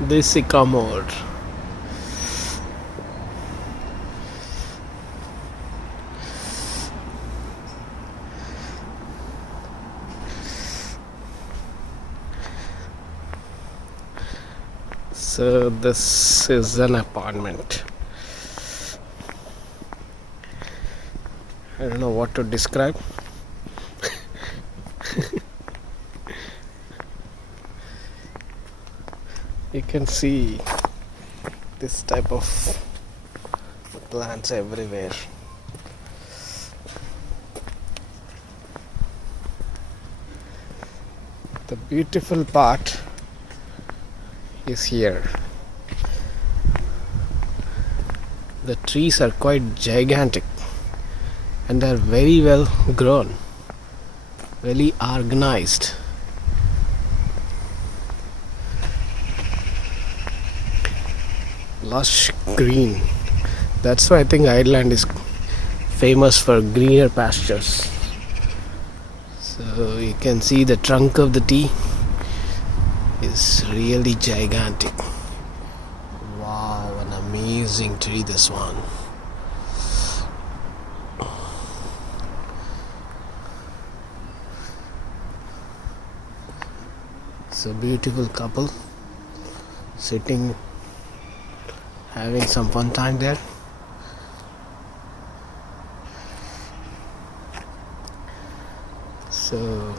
The sycamore. So this is an apartment. I don't know what to describe. You can see this type of plants everywhere. The beautiful part is here. The trees are quite gigantic and they are very well grown, very organized. Lush green. That's why I think Ireland is famous for greener pastures. So you can see the trunk of the tree is really gigantic. Wow, an amazing tree this one. It's a beautiful couple sitting, having some fun time there. So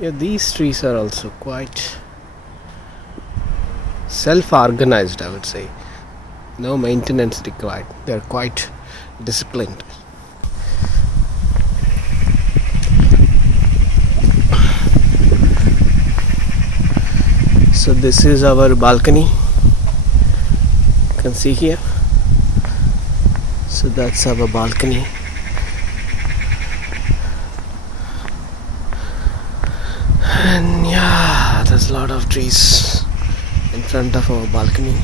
yeah, these trees are also quite self-organized, I would say. No maintenance required. They're quite disciplined. So this is our balcony. You can see here. So that's our balcony. And yeah, there's a lot of trees in front of our balcony.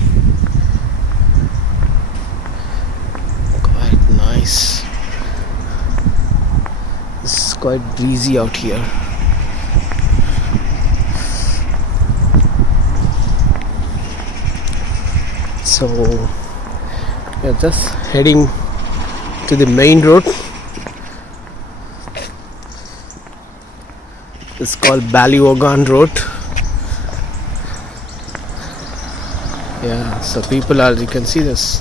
Quite nice. It's quite breezy out here. So we're just heading to the main road. It's called Ballyogan Road. Yeah, so people are, you can see this,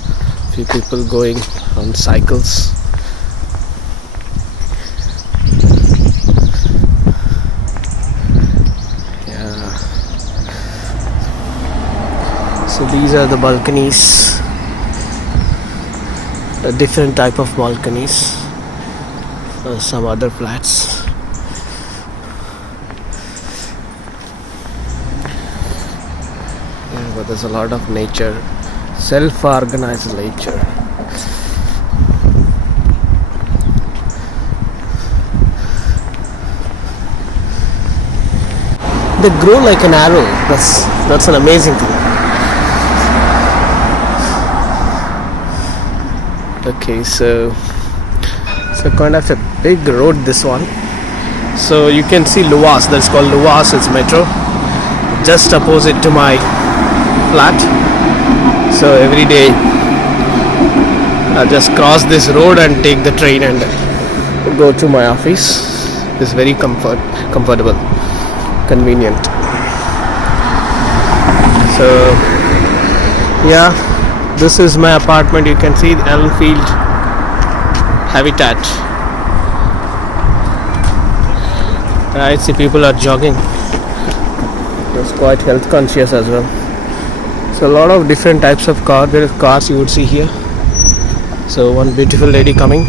few people going on cycles. Yeah. So these are the balconies, a different type of balconies, some other flats. But there's a lot of nature, self-organized nature. They grow like an arrow. That's an amazing thing. Okay, so kind of a big road, this one. So you can see Luas. That's called Luas. It's metro, just opposite to my flat. So every day I just cross this road and take the train and go to my office. It's very comfortable, convenient. So yeah, this is my apartment. You can see the Elmfield habitat. I see people are jogging. It's quite health conscious as well. So a lot of different types of cars you would see here. So one beautiful lady coming.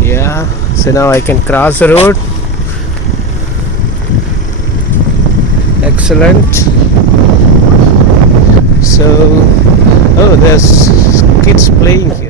Yeah, so now I can cross the road. Excellent. So, oh, there's kids playing here.